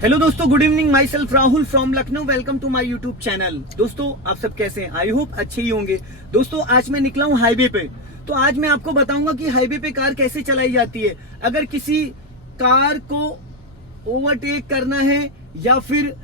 Hello दोस्तों, good evening. Myself Rahul from Lucknow. Welcome to my YouTube channel. दोस्तों, आप सब कैसे हैं? आई होप अच्छे ही होंगे। दोस्तों, आज मैं निकला हूं हाईवे पे। तो आज मैं आपको बताऊंगा कि हाईवे पे कार कैसे चलाई जाती है। अगर किसी कार को ओवरटेक करना है या फिर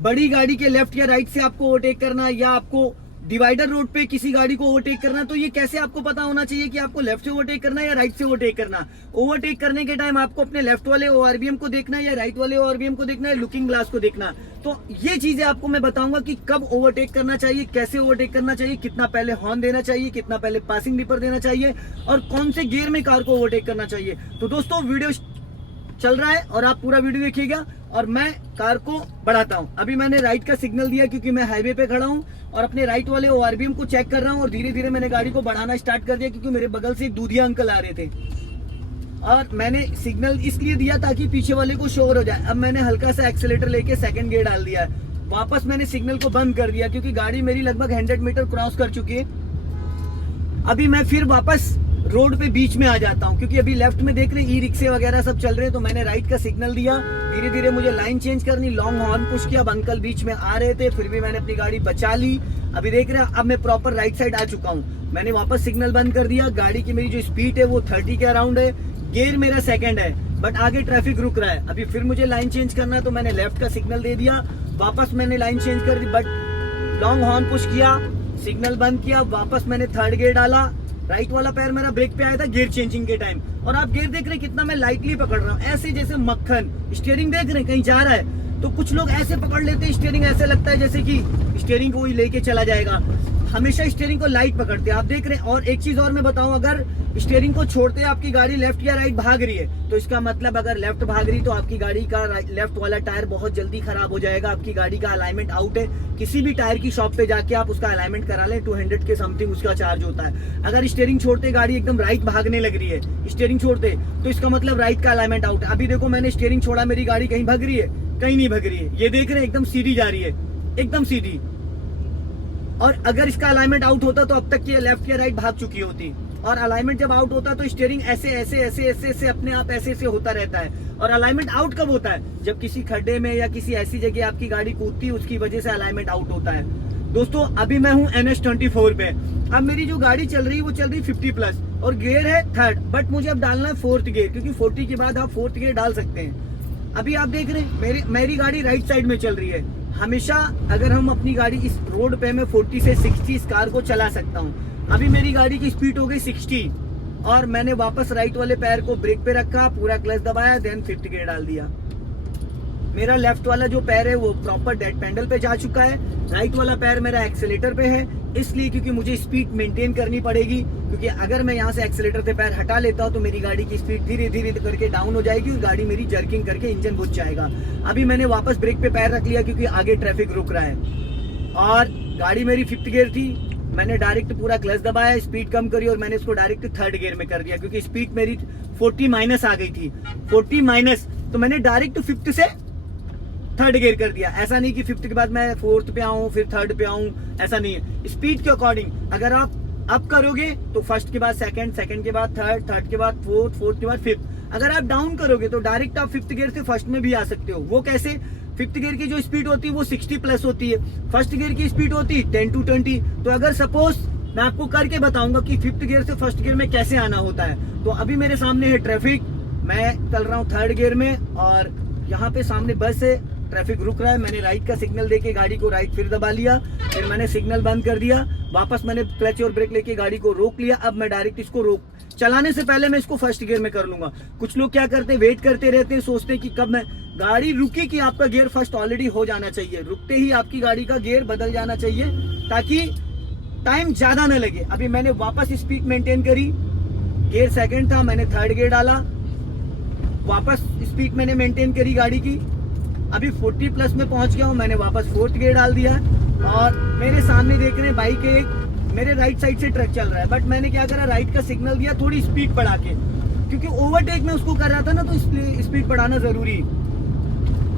बड़ी गाड़ी के लेफ्ट या राइट से आपको ओवरटेक करना है या आपको डिवाइडर रोड पे किसी गाड़ी को ओवरटेक करना, तो ये कैसे आपको पता होना चाहिए कि आपको लेफ्ट से ओवरटेक करना है या राइट से ओवरटेक करना। ओवरटेक करने के टाइम आपको अपने लेफ्ट वाले ओआरबीएम को देखना है या राइट वाले ओआरबीएम को देखना है, लुकिंग ग्लास को देखना। तो ये चीजें आपको मैं बताऊंगा कि कब ओवरटेक करना चाहिए, कैसे ओवरटेक करना चाहिए, कितना पहले हॉर्न देना चाहिए, कितना पहले पासिंग बीपर देना चाहिए और कौन से गियर में कार को ओवरटेक करना चाहिए। तो दोस्तों, वीडियो चल रहा है और आप पूरा वीडियो देखिएगा और मैं कार को बढ़ाता हूं। अभी मैंने राइट का सिग्नल दिया क्योंकि मैं हाईवे पे खड़ा हूं और अपने राइट वाले ओआरबीएम को चेक कर रहा हूं और धीरे धीरे मैंने गाड़ी को बढ़ाना स्टार्ट कर दिया क्योंकि मेरे बगल से एक दूधिया अंकल आ रहे थे और मैंने सिग्नल इसलिए दिया ताकि पीछे वाले को शोर हो जाए। अब मैंने हल्का सा एक्सीलेटर लेके सेकंड गियर डाल दिया है। वापस मैंने सिग्नल को बंद कर दिया क्योंकि गाड़ी मेरी लगभग 100 मीटर क्रॉस कर चुकी है। अभी मैं फिर वापस रोड पे बीच में आ जाता हूँ क्योंकि अभी लेफ्ट में देख रहे ई रिक्शे वगैरह सब चल रहे हैं। तो मैंने राइट का सिग्नल दिया, धीरे धीरे मुझे लाइन चेंज करनी, लॉन्ग हॉर्न पुश किया। अब अंकल बीच में आ रहे थे, फिर भी मैंने अपनी गाड़ी बचा ली। अभी देख रहे हैं, अब मैं प्रॉपर राइट साइड आ चुका हूँ। मैंने वापस सिग्नल बंद कर दिया। गाड़ी की मेरी जो स्पीड है वो 30 के अराउंड है। गियर मेरा सेकंड है बट आगे ट्रैफिक रुक रहा है। अभी फिर मुझे लाइन चेंज करना है तो मैंने लेफ्ट का सिग्नल दे दिया, वापस मैंने लाइन चेंज कर दी बट लॉन्ग हॉर्न पुश किया, सिग्नल बंद किया, वापस मैंने थर्ड गियर डाला। राइट वाला पैर मेरा ब्रेक पे आया था गियर चेंजिंग के टाइम और आप गियर देख रहे हैं कितना मैं लाइटली पकड़ रहा हूँ, ऐसे जैसे मक्खन। स्टीयरिंग देख रहे हैं कहीं जा रहा है तो कुछ लोग ऐसे पकड़ लेते हैं स्टीयरिंग, ऐसे लगता है जैसे कि स्टीयरिंग को ही लेके चला जाएगा। हमेशा स्टीयरिंग को लाइट पकड़ते हैं, आप देख रहे हैं। और एक चीज और मैं बताऊं, अगर स्टीयरिंग को छोड़ते आपकी गाड़ी लेफ्ट या राइट भाग रही है तो इसका मतलब अगर लेफ्ट भाग रही तो आपकी गाड़ी का लेफ्ट वाला टायर बहुत जल्दी खराब हो जाएगा। आपकी गाड़ी का अलाइनमेंट आउट है। किसी भी टायर की शॉप पे जाके आप उसका अलाइनमेंट करा लें, 200 के समथिंग उसका चार्ज होता है। अगर स्टीयरिंग छोड़ते गाड़ी एकदम राइट भागने लग रही है, स्टीयरिंग छोड़ते तो इसका मतलब राइट का अलाइनमेंट आउट है। अभी देखो मैंने स्टीयरिंग छोड़ा, मेरी गाड़ी कहीं भाग रही है? कहीं नहीं भाग रही है। ये देख रहे हैं एकदम सीधी जा रही है, एकदम सीधी। और अगर इसका अलाइनमेंट आउट होता तो अब तक ये लेफ्ट या राइट भाग चुकी होती। और अलाइनमेंट जब आउट होता तो स्टीयरिंग ऐसे ऐसे ऐसे ऐसे ऐसे अपने आप ऐसे ऐसे होता रहता है। और अलाइनमेंट आउट कब होता है? जब किसी खड्डे में या किसी ऐसी जगह आपकी गाड़ी कूदती है, उसकी वजह से अलाइनमेंट आउट होता है। दोस्तों, अभी मैं हूँ NH24 पे। अब मेरी जो गाड़ी चल रही है वो चल रही 50+ और गियर है थर्ड, बट मुझे अब डालना है फोर्थ गियर क्योंकि 40 के बाद आप फोर्थ गियर डाल सकते हैं। अभी आप देख रहे हैं मेरी गाड़ी राइट साइड में चल रही है। हमेशा अगर हम अपनी गाड़ी इस रोड पे मैं 40 से 60 इस कार को चला सकता हूँ। अभी मेरी गाड़ी की स्पीड हो गई 60 और मैंने वापस राइट वाले पैर को ब्रेक पे रखा, पूरा क्लच दबाया, देन फिफ्थ गियर डाल दिया। मेरा लेफ्ट वाला जो पैर है वो प्रॉपर डेड पैडल पे जा चुका है, राइट वाला पैर मेरा एक्सीलेटर पे है। इसलिए क्योंकि मुझे स्पीड मेंटेन करनी पड़ेगी, क्योंकि अगर मैं यहाँ से एक्सीलेटर से पैर हटा लेता हूँ तो मेरी गाड़ी की स्पीड धीरे धीरे करके डाउन हो जाएगी और गाड़ी मेरी जर्किंग करके इंजन बुझ जाएगा। अभी मैंने वापस ब्रेक पे पैर रख लिया क्योंकि आगे ट्रैफिक रुक रहा है और गाड़ी मेरी फिफ्थ गियर थी। मैंने डायरेक्ट पूरा क्लच दबाया, स्पीड कम करी और मैंने इसको डायरेक्ट थर्ड गियर में कर दिया क्योंकि स्पीड मेरी 40- आ गई थी। 40- तो मैंने डायरेक्ट फिफ्थ से थर्ड गियर कर दिया। ऐसा नहीं कि फिफ्थ के बाद मैं फोर्थ पे आऊं फिर थर्ड पे आऊं, ऐसा नहीं है। स्पीड के अकॉर्डिंग अगर आप अप करोगे तो फर्स्ट के बाद सेकंड, सेकंड के बाद थर्ड, थर्ड के बाद फोर्थ, फोर्थ के बाद फिफ्थ। अगर आप डाउन करोगे तो डायरेक्ट आप फिफ्थ गियर से फर्स्ट में भी आ सकते हो। वो कैसे? फिफ्थ गियर की जो स्पीड होती है वो 60+ होती है, फर्स्ट गियर की स्पीड होती है 10 to 20। तो अगर सपोज मैं आपको करके बताऊंगा कि फिफ्थ गियर से फर्स्ट गियर में कैसे आना होता है। तो अभी मेरे सामने है ट्रैफिक, मैं चल रहा हूँ थर्ड गियर में और यहाँ पे सामने बस है, ट्रैफिक रुक रहा है। मैंने राइट का सिग्नल देके गाड़ी को राइट फिर दबा लिया, फिर मैंने सिग्नल बंद कर दिया, वापस मैंने क्लच और ब्रेक लेके गाड़ी को रोक लिया। अब मैं डायरेक्ट इसको चलाने से पहले मैं इसको फर्स्ट गियर में कर लूंगा। कुछ लोग क्या करते हैं, वेट करते रहते हैं, सोचते हैं कि कब मैं गाड़ी रुकी कि आपका गियर फर्स्ट ऑलरेडी हो जाना चाहिए, रुकते ही आपकी गाड़ी का गियर बदल जाना चाहिए ताकि टाइम ज्यादा न लगे। अभी मैंने वापस स्पीड मेंटेन करी, गियर सेकंड था, मैंने थर्ड गियर डाला, वापस स्पीड मैंने मेंटेन करी गाड़ी की। अभी 40+ में पहुंच गया हूं, मैंने वापस फोर्थ गियर डाल दिया और मेरे सामने देख रहे हैं बाइक है एक, मेरे राइट साइड से ट्रक चल रहा है। बट मैंने क्या करा, राइट का सिग्नल दिया थोड़ी स्पीड बढ़ा के, क्योंकि ओवरटेक में उसको कर रहा था ना तो इसलिए स्पीड बढ़ाना जरूरी।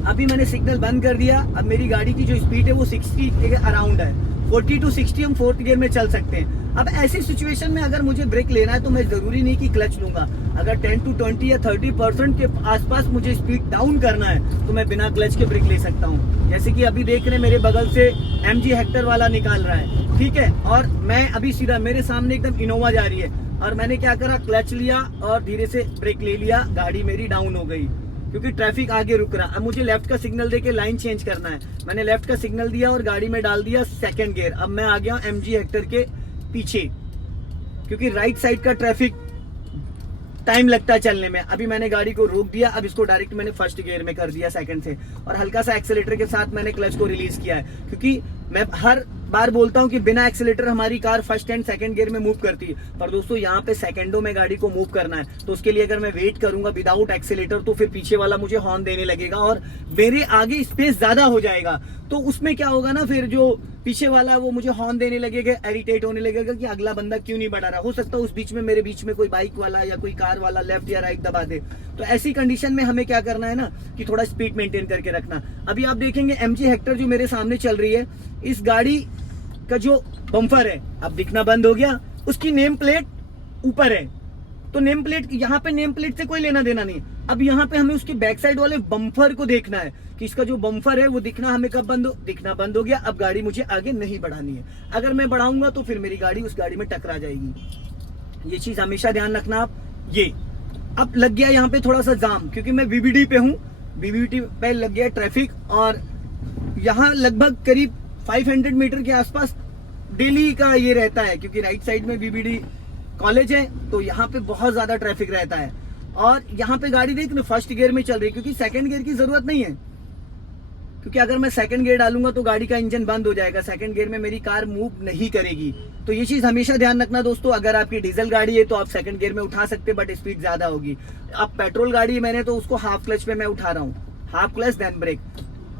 अभी मैंने सिग्नल बंद कर दिया। अब मेरी गाड़ी की जो स्पीड है वो 60 के अराउंड है, 40 to 60 हम फोर्थ गियर में चल सकते हैं। अब ऐसी सिचुएशन में अगर मुझे ब्रेक लेना है तो मैं जरूरी नहीं कि क्लच लूंगा, अगर 10 to 20 या 30% के आसपास मुझे स्पीड डाउन करना है तो मैं बिना क्लच के ब्रेक ले सकता हूँ। जैसे कि अभी देख रहे हैं मेरे बगल से MG हेक्टर वाला निकाल रहा है, ठीक है, और मैं अभी सीधा मेरे सामने एकदम इनोवा जा रही है और मैंने क्या करा, क्लच लिया और धीरे से ब्रेक ले लिया, गाड़ी मेरी डाउन हो गई क्योंकि ट्रैफिक आगे रुक रहा। अब मुझे लेफ्ट का सिग्नल देके लाइन चेंज करना है, मैंने लेफ्ट का सिग्नल दिया और गाड़ी में डाल दिया सेकंड गियर। अब मैं आ गया MG हेक्टर के पीछे क्योंकि राइट साइड का ट्रैफिक टाइम लगता है चलने में। अभी मैंने गाड़ी को रोक दिया, अब इसको डायरेक्ट मैंने फर्स्ट गियर में कर दिया सेकंड से, और हल्का सा एक्सेलेटर के साथ मैंने क्लच को रिलीज किया है क्योंकि मैं हर बार बोलता हूं कि बिना एक्सेलेटर हमारी car first and second gear में मूव करती है, पर दोस्तों यहाँ पे सेकंडों में गाड़ी को मूव करना है, तो उसके लिए अगर मैं वेट करूंगा विदाउट एक्सेलेटर तो फिर पीछे वाला मुझे हॉर्न देने लगेगा और मेरे आगे स्पेस ज्यादा हो जाएगा। तो उसमें क्या होगा ना, फिर जो पीछे वाला वो मुझे हॉर्न देने लगेगा, इरिटेट होने लगेगा कि अगला बंदा क्यों नहीं बढ़ा रहा। हो सकता है उस बीच में मेरे बीच में कोई बाइक वाला या कोई कार वाला लेफ्ट या राइट दबा दे। तो ऐसी कंडीशन में हमें क्या करना है ना कि थोड़ा स्पीड मेंटेन करके रखना। अभी आप देखेंगे MG हेक्टर जो मेरे सामने चल रही है, इस गाड़ी का जो बम्पर है अब दिखना बंद हो गया, उसकी नेम प्लेट ऊपर है, तो नेम प्लेट यहाँ पे नेम प्लेट से कोई लेना देना नहीं। अब यहाँ पे हमें उसके बैक साइड वाले बम्पर को देखना है कि इसका जो बम्पर है वो दिखना हमें कब दिखना बंद हो गया। अब गाड़ी मुझे आगे नहीं बढ़ानी है, अगर मैं बढ़ाऊंगा तो फिर मेरी गाड़ी उस गाड़ी में टकरा जाएगी। ये चीज हमेशा ध्यान रखना आप। ये अब लग गया यहाँ पे थोड़ा सा जाम क्योंकि मैं VVD पे हूँ, VVD पे लग गया ट्रैफिक, और यहाँ लगभग करीब 500 मीटर के आसपास डेली का ये रहता है क्योंकि राइट साइड में VVD कॉलेज है, तो यहाँ पे बहुत ज्यादा ट्रैफिक रहता है। और यहाँ पे गाड़ी देख फर्स्ट गियर में चल रही है क्योंकि सेकंड गियर की जरूरत नहीं है, क्योंकि अगर मैं सेकंड गियर डालूंगा तो गाड़ी का इंजन बंद हो जाएगा, सेकंड गियर में मेरी कार मूव नहीं करेगी। तो ये चीज हमेशा ध्यान रखना दोस्तों। अगर आपकी डीजल गाड़ी है तो आप सेकंड गियर में उठा सकते हैं, बट स्पीड ज्यादा होगी। अब पेट्रोल गाड़ी है मैंने तो उसको हाफ क्लच पे मैं उठा रहा हूँ, हाफ क्लच देन ब्रेक।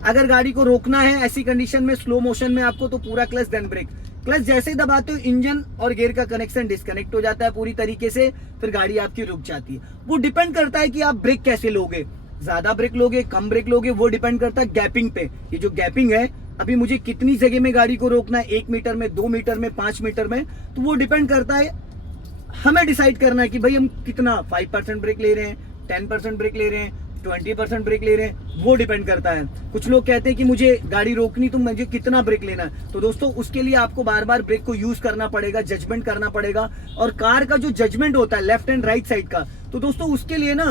अगर गाड़ी को रोकना है ऐसी कंडीशन में स्लो मोशन में आपको, तो पूरा क्लच देन ब्रेक। क्लच जैसे ही दबाते हो इंजन और गियर का कनेक्शन डिस्कनेक्ट हो जाता है पूरी तरीके से, फिर गाड़ी आपकी रुक जाती है। वो डिपेंड करता है कि आप ब्रेक कैसे लोगे, ज्यादा ब्रेक लोगे कम ब्रेक लोगे, वो डिपेंड करता है गैपिंग पे। ये जो गैपिंग है, अभी मुझे कितनी जगह में गाड़ी को रोकना है, 1 मीटर में, 2 मीटर में, 5 मीटर में, तो वो डिपेंड करता है। हमें डिसाइड करना है कि भाई हम कितना 5% ब्रेक ले रहे हैं, 10% ब्रेक ले रहे हैं, 20% ब्रेक ले रहे हैं, वो डिपेंड करता है। कुछ लोग कहते हैं कि मुझे गाड़ी रोकनी तो मुझे कितना ब्रेक लेना है, तो दोस्तों उसके लिए आपको बार बार ब्रेक को यूज करना पड़ेगा, जजमेंट करना पड़ेगा। और कार का जो जजमेंट होता है लेफ्ट एंड राइट साइड का, तो दोस्तों उसके लिए ना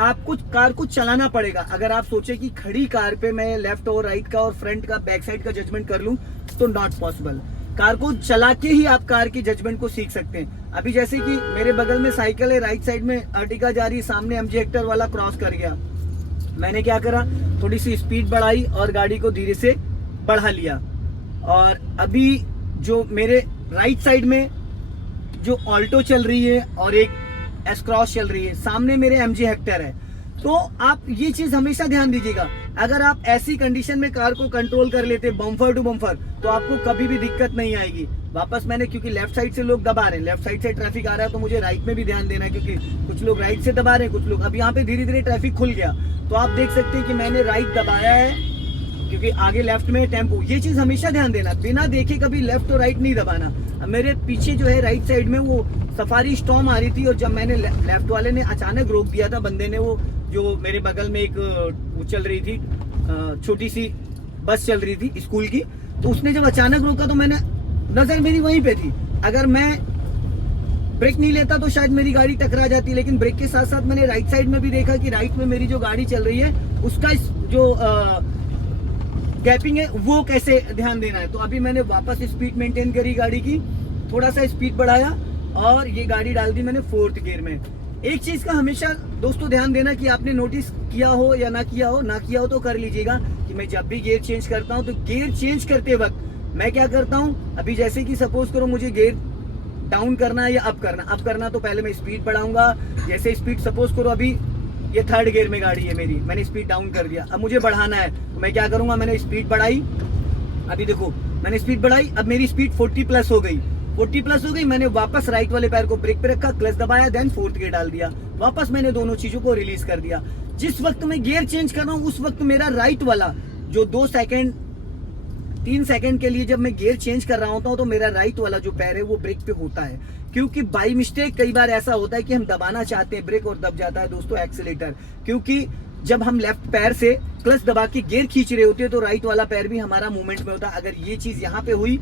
आपको कार को चलाना पड़ेगा। अगर आप सोचे कि खड़ी कार पे मैं लेफ्ट और राइट का और फ्रंट का बैक साइड का जजमेंट कर लूं, तो नॉट पॉसिबल। कार को चला के ही आप कार की जजमेंट को सीख सकते हैं। अभी जैसे कि मेरे बगल में साइकिल है, राइट साइड में अर्टिगा जा रही है, सामने MG हेक्टर वाला क्रॉस कर गया, मैंने क्या करा, थोड़ी सी स्पीड बढ़ाई और गाड़ी को धीरे से बढ़ा लिया। और अभी जो मेरे राइट साइड में जो ऑल्टो चल रही है और एक एस क्रॉस चल रही है, सामने मेरे MG हेक्टर है। तो आप ये चीज हमेशा ध्यान दीजिएगा, अगर आप ऐसी कंडीशन में कार को कंट्रोल कर लेते बम्पर टू बम्पर, तो आपको कभी भी दिक्कत नहीं आएगी। वापस मैंने, क्योंकि लेफ्ट साइड से लोग दबा रहे हैं, लेफ्ट साइड से ट्रैफिक आ रहा है, तो मुझे राइट में भी ध्यान देना है क्योंकि कुछ लोग राइट से दबा रहे हैं, कुछ लोग। अब यहाँ पे धीरे धीरे ट्रैफिक खुल गया, तो आप देख सकते हैं कि मैंने राइट दबाया है क्योंकि आगे लेफ्ट में टेम्पो। ये चीज हमेशा ध्यान देना, बिना देखे कभी लेफ्ट और राइट नहीं दबाना। अब मेरे पीछे जो है राइट साइड में वो सफारी स्टॉर्म आ रही थी, और जब मैंने लेफ्ट वाले ने अचानक रोक दिया था बंदे ने, वो जो मेरे बगल में एक वो चल रही थी, छोटी सी बस चल रही थी स्कूल की, तो उसने जब अचानक रोका तो मैंने, नजर मेरी वहीं पे थी, अगर मैं ब्रेक नहीं लेता तो शायद मेरी गाड़ी टकरा जाती। लेकिन ब्रेक के साथ साथ मैंने राइट साइड में भी देखा कि राइट में मेरी जो गाड़ी चल रही है उसका जो गैपिंग है वो कैसे ध्यान देना है। तो अभी मैंने वापस स्पीड मेंटेन करी गाड़ी की, थोड़ा सा स्पीड बढ़ाया और ये गाड़ी डाल दी मैंने 4th गियर में। एक चीज का हमेशा दोस्तों ध्यान देना कि आपने नोटिस किया हो या ना किया हो तो कर लीजिएगा कि मैं जब भी गियर चेंज करता हूं तो गियर चेंज करते वक्त मैं क्या करता हूं, अभी जैसे कि सपोज करो मुझे गियर डाउन करना है या अप करना, तो पहले मैं स्पीड बढ़ाऊंगा। जैसे स्पीड सपोज करो अभी ये 3rd गियर में गाड़ी है मेरी, मैंने स्पीड डाउन कर दिया, अब मुझे बढ़ाना है तो मैं क्या करूंगा, मैंने स्पीड बढ़ाई, अभी देखो मैंने स्पीड बढ़ाई, अब मेरी स्पीड 40 प्लस हो गई, 40 प्लस हो गई, मैंने वापस राइट वाले पैर को ब्रेक पे रखा, क्लच दबाया, देन 4th गियर डाल दिया, वापस मैंने दोनों चीजों को रिलीज कर दिया। जिस वक्त मैं गियर चेंज कर रहा हूं उस वक्त मेरा राइट वाला जो 2 सेकंड 3 सेकंड के लिए जब मैं गियर चेंज कर रहा होता हूं तो मेरा राइट वाला जो पैर है वो ब्रेक पे होता है। क्योंकि बाई मिस्टेक कई बार ऐसा होता है कि हम दबाना चाहते हैं ब्रेक और दब जाता है दोस्तों एक्सीलेटर, क्योंकि जब हम लेफ्ट पैर से क्लच दबा के गियर खींच रहे होते हैं तो राइट वाला पैर भी हमारा मूवमेंट में होता है। अगर ये चीज यहाँ पे हुई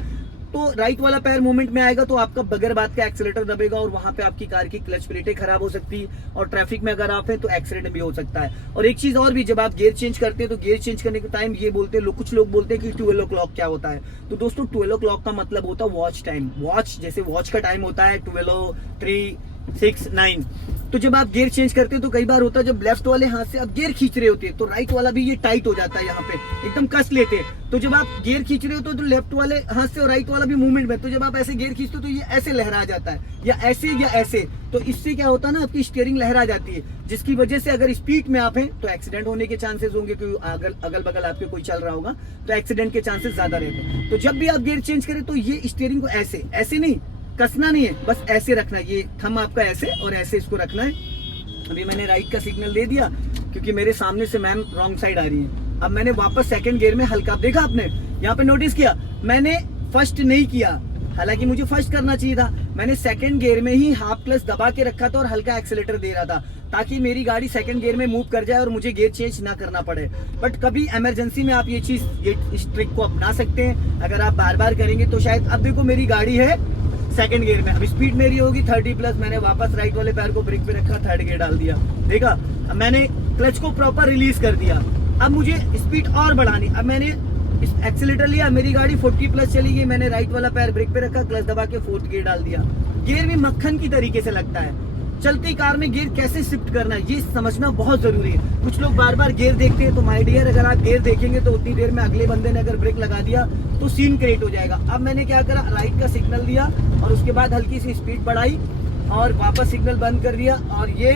तो राइट वाला पैर मूवमेंट में आएगा तो आपका बगैर बात का एक्सीलेटर दबेगा और वहां पे आपकी कार की क्लच प्लेटें खराब हो सकती है और ट्रैफिक में अगर आप हैं तो एक्सीडेंट भी हो सकता है। और एक चीज और भी, जब आप गियर चेंज करते हैं तो गियर चेंज करने के टाइम ये बोलते हैं कुछ लोग बोलते हैं कि 12 o'clock क्या होता है। तो दोस्तों 12 o'clock का मतलब होता है वॉच टाइम। वॉच जैसे वॉच का टाइम होता है 12, 3, 6, 9। तो जब आप गियर चेंज करते हो तो कई बार होता है जब लेफ्ट वाले हाथ से आप गियर खींच रहे होते हैं तो राइट वाला भी ये टाइट हो जाता है, यहाँ पे एकदम कस लेते हैं। तो जब आप गियर खींच रहे हो तो लेफ्ट वाले हाथ से और राइट वाला भी मूवमेंट में, तो जब आप ऐसे गियर खींचते हो तो ये ऐसे लहरा जाता है या ऐसे। तो इससे क्या होता है ना, आपकी स्टीयरिंग लहरा जाती है, जिसकी वजह से अगर स्पीड में आप हैं तो एक्सीडेंट होने के चांसेस होंगे, क्योंकि अगल बगल आपके कोई चल रहा होगा तो एक्सीडेंट के चांसेस ज्यादा रहते हैं। तो जब भी आप गियर चेंज करें तो ये स्टीयरिंग को ऐसे नहीं कसना नहीं है, बस ऐसे रखना है। ये थंब आपका ऐसे और ऐसे इसको रखना है। अभी मैंने राइट का सिग्नल दे दिया क्योंकि मेरे सामने से मैम रॉन्ग साइड आ रही है। अब मैंने वापस सेकंड गियर में हल्का, देखा आपने यहाँ पे नोटिस किया, मैंने फर्स्ट नहीं किया, हालांकि मुझे फर्स्ट करना चाहिए था। मैंने सेकंड गियर में ही हाफ क्लच दबा के रखा था और हल्का एक्सीलेटर दे रहा था ताकि मेरी गाड़ी सेकंड गियर में मूव कर जाए और मुझे गियर चेंज ना करना पड़े। बट कभी इमरजेंसी में आप ये इस ट्रिक को अपना सकते हैं। अगर आप बार बार करेंगे तो शायद, अब देखो मेरी गाड़ी है सेकंड गियर में, अब स्पीड मेरी होगी 30+, मैंने वापस राइट वाले पैर को ब्रेक पे रखा, थर्ड गियर डाल दिया, देखा। अब मैंने क्लच को प्रॉपर रिलीज कर दिया। अब मुझे स्पीड और बढ़ानी, अब मैंने एक्सीलेटर लिया, मेरी गाड़ी 40+ चली गई, मैंने राइट वाला पैर ब्रेक पे रखा, क्लच दबा के फोर्थ गियर डाल दिया। गियर भी मक्खन की तरीके से लगता है। चलती कार में गियर कैसे शिफ्ट करना है ये समझना बहुत जरूरी है। कुछ लोग बार बार गियर देखते हैं, तो माय डियर अगर आप गियर देखेंगे तो उतनी देर में अगले बंदे ने अगर ब्रेक लगा दिया तो सीन क्रिएट हो जाएगा। अब मैंने क्या करा, राइट का सिग्नल दिया और उसके बाद हल्की सी स्पीड बढ़ाई और वापस सिग्नल बंद कर दिया, और ये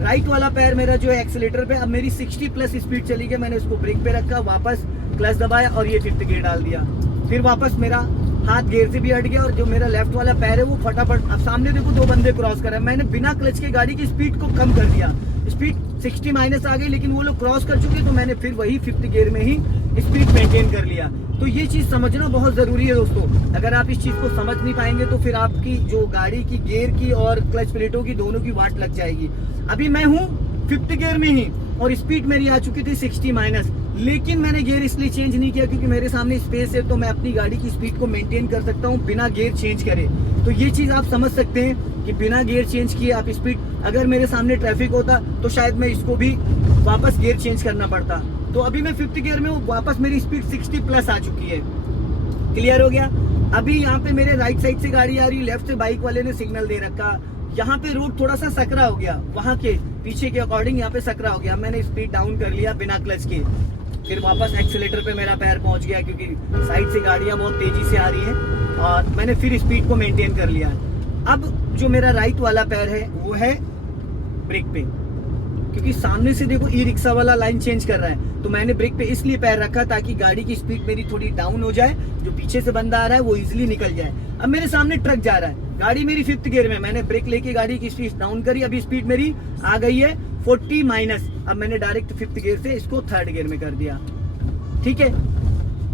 राइट वाला पैर मेरा जो है एक्सीलेटर पे, अब मेरी 60+ स्पीड चली गई, मैंने उसको ब्रेक पे रखा, वापस क्लच दबाया और ये फिफ्थ गियर डाल दिया। फिर वापस मेरा हाथ गियर से भी हट गया और जो मेरा लेफ्ट वाला पैर है वो फटाफट, अब सामने देखो 2 बंदे क्रॉस कर रहे हैं, मैंने बिना क्लच के गाड़ी की स्पीड को कम कर दिया। स्पीड 60- आ गई, लेकिन वो लोग क्रॉस कर चुके तो मैंने फिर वही फिफ्थ गियर में ही स्पीड मेंटेन कर लिया। तो ये चीज समझना बहुत जरूरी है दोस्तों। अगर आप इस चीज को समझ नहीं पाएंगे तो फिर आपकी जो गाड़ी की गियर की और क्लच प्लेटों की दोनों की वाट लग जाएगी। अभी मैं हूँ फिफ्थ गियर में ही और स्पीड मेरी आ चुकी थी 60-, लेकिन मैंने गियर इसलिए चेंज नहीं किया क्योंकि मेरे सामने स्पेस है, तो मैं अपनी गाड़ी की स्पीड को मेंटेन कर सकता हूँ बिना गियर चेंज करे। तो ये चीज आप समझ सकते हैं कि बिना गियर चेंज किए आप स्पीड, अगर मेरे सामने ट्रैफिक होता तो शायद मैं इसको भी वापस गियर चेंज करना पड़ता। तो अभी मैं फिफ्थ गियर में हूँ, वापस मेरी स्पीड 60+ आ चुकी है। क्लियर हो गया। अभी यहाँ पे मेरे राइट साइड से गाड़ी आ रही, लेफ्ट से बाइक वाले ने सिग्नल दे रखा, यहाँ पे रोड थोड़ा सा सकरा हो गया, वहाँ के पीछे के अकॉर्डिंग यहाँ पे सकरा हो गया, मैंने स्पीड डाउन कर लिया बिना क्लच के। फिर वापस एक्सीलेटर पे मेरा पैर पहुंच गया क्योंकि साइड से गाड़ियां बहुत तेजी से आ रही हैं और मैंने फिर स्पीड को मेंटेन कर लिया। अब जो मेरा राइट वाला पैर है वो है ब्रेक पे, क्योंकि सामने से देखो ई रिक्शा वाला लाइन चेंज कर रहा है, तो मैंने ब्रेक पे इसलिए पैर रखा ताकि गाड़ी की स्पीड मेरी थोड़ी डाउन हो जाए, जो पीछे से बंदा आ रहा है वो इजिली निकल जाए। अब मेरे सामने ट्रक जा रहा है, गाड़ी मेरी फिफ्थ गियर में, मैंने ब्रेक लेके गाड़ी की स्पीड डाउन करी, अभी स्पीड मेरी आ गई है 40-। अब मैंने डायरेक्ट फिफ्थ गियर से इसको थर्ड गियर में कर दिया। ठीक है,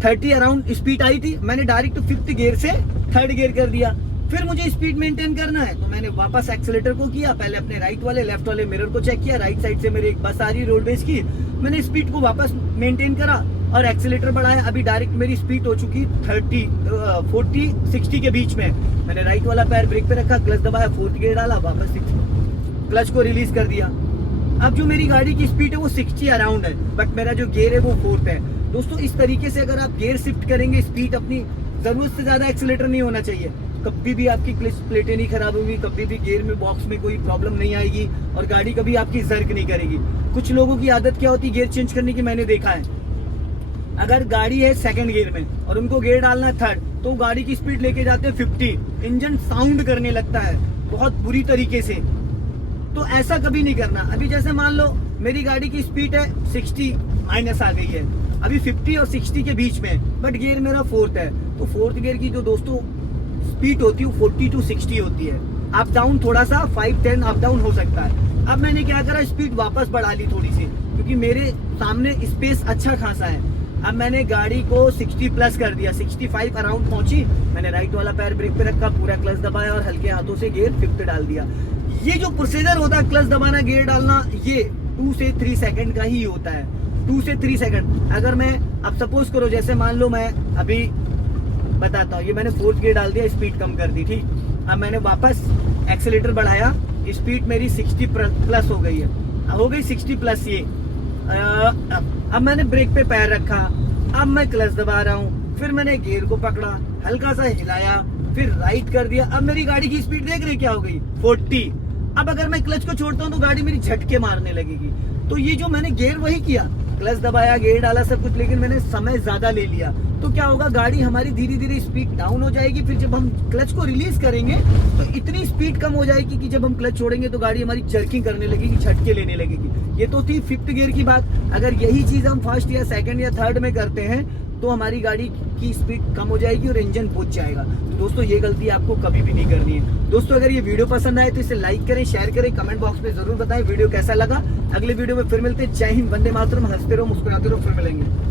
30 अराउंड स्पीड आई थी, मैंने डायरेक्ट फिफ्थ गियर से थर्ड गियर कर दिया। फिर मुझे स्पीड मेंटेन करना है तो मैंने वापस एक्सीलेटर को किया, पहले अपने राइट वाले लेफ्ट वाले मिरर को चेक किया, राइट साइड से मेरी एक बस आ रही रोडवेज की, मैंने स्पीड को वापस मेंटेन करा और एक्सीलेटर बढ़ाया। अभी डायरेक्ट मेरी स्पीड हो चुकी 40-60 के बीच में। मैंने राइट वाला पैर ब्रेक पे रखा, क्लच दबाया, फोर्थ गियर डाला, वापस क्लच को रिलीज कर दिया। अब जो मेरी गाड़ी की स्पीड है वो 60 अराउंड है, बट मेरा जो गियर है वो फोर्थ है। दोस्तों इस तरीके से अगर आप गियर शिफ्ट करेंगे, स्पीड अपनी जरूरत से ज्यादा एक्सीलेटर नहीं होना चाहिए, कभी भी आपकी क्लच प्लेटें नहीं खराब होगी, कभी भी गियर में बॉक्स में कोई प्रॉब्लम नहीं आएगी और गाड़ी कभी आपकी जर्क नहीं करेगी। कुछ लोगों की आदत क्या होती है गियर चेंज करने की, मैंने देखा है, अगर गाड़ी है सेकंड गियर में और उनको गियर डालना है थर्ड, तो गाड़ी की स्पीड लेके जाते हैं 50, इंजन साउंड करने लगता है बहुत बुरी तरीके से। तो ऐसा कभी नहीं करना। अभी जैसे मान लो मेरी गाड़ी की स्पीड है 60- आ गई है, अभी 50 और 60 के बीच में, बट गियर मेरा फोर्थ है, तो फोर्थ गियर की जो दोस्तों स्पीड होती है 40-60 होती है। अप डाउन थोड़ा सा 5-10 अप डाउन हो सकता है। अब मैंने क्या करा, स्पीड वापस बढ़ा ली थोड़ी सी, क्योंकि मेरे सामने स्पेस अच्छा खासा है। अब मैंने गाड़ी को 60 प्लस कर दिया, 65 अराउंड पहुंची, मैंने राइट वाला पैर ब्रेक पे रखा, पूरा क्लच दबाया और हल्के हाथों से गियर 5th डाल दिया। ये जो प्रोसीजर होता है क्लच दबाना, गियर डालना, ये 2 से 3 सेकंड का ही होता है, 2 से 3 सेकंड। अगर मैं अब सपोज करो, जैसे मान लो मैं अभी बताता हूँ, ये मैंने 4th गियर डाल दिया, स्पीड कम कर दी, ठीक। अब मैंने वापस एक्सेलेरेटर बढ़ाया, स्पीड मेरी 60 प्लस हो गई है, हो गई 60 प्लस ये। अब मैंने ब्रेक पे पैर रखा, अब मैं क्लच दबा रहा हूँ, फिर मैंने गियर को पकड़ा, हल्का सा हिलाया, फिर राइट कर दिया। अब मेरी गाड़ी की स्पीड देख रहे क्या हो गई, 40। अब अगर मैं क्लच को छोड़ता हूँ तो गाड़ी मेरी झटके मारने लगेगी। तो ये जो मैंने गियर वही किया, क्लच दबाया, गियर डाला, सब कुछ, लेकिन मैंने समय ज्यादा ले लिया। तो क्या होगा, गाड़ी हमारी धीरे धीरे स्पीड डाउन हो जाएगी। फिर जब हम क्लच को रिलीज करेंगे तो इतनी स्पीड कम हो जाएगी कि जब हम क्लच छोड़ेंगे तो गाड़ी हमारी जर्किंग करने लगेगी, झटके लेने लगेगी। ये तो थी 5th गियर की बात। अगर यही चीज हम 1st या 2nd या 3rd में करते हैं तो हमारी गाड़ी की स्पीड कम हो जाएगी और इंजन बुझ जाएगा। तो दोस्तों ये गलती आपको कभी भी नहीं करनी है। दोस्तों अगर ये वीडियो पसंद आए तो इसे लाइक करें, शेयर करें, कमेंट बॉक्स में जरूर बताएं वीडियो कैसा लगा। अगले वीडियो में फिर मिलते हैं। जय हिंद, वंदे मातरम, हंसते रहो, मुस्कुराते रहो, फिर मिलेंगे।